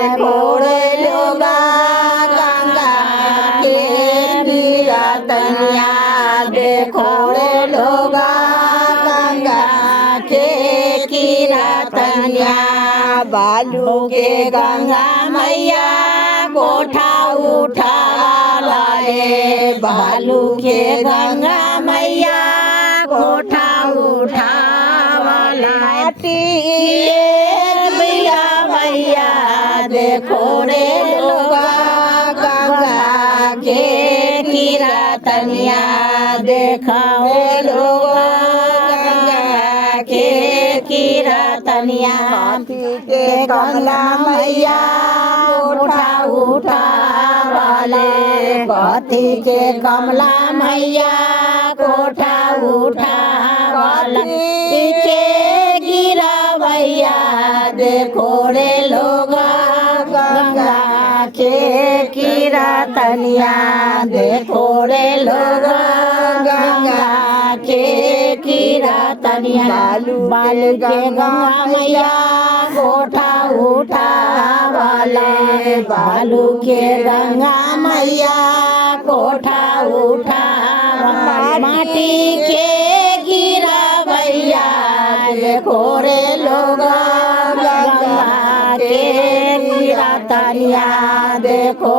देखो रे लोगा गंगा के गिरतनिया देखो रे लोगा गंगा के गिरतनिया बालू के गंगा मैया कोठा उठा लाए बालू के गंगा मैया कोठा उठा वाला भैया भैया देखो रे लोगा गंगा के गिरतनिया देखो रे लोगा गंगा के गिरतनिया के गंगा मैया कोठा उठा वाले कथी के कमला मैया कोठा उठा वाला के गिरा भैया देखो रे लोगा गंगा के गिरतनिया देखो रे लोगा गंगा के गिरतनिया बालू के गंगा मैया कोठा उठा वाले बालू के गंगा मैया कोठा उठा माटी के गिरा भैया देखो रे लोगा गंगा के गिरतनिया देखो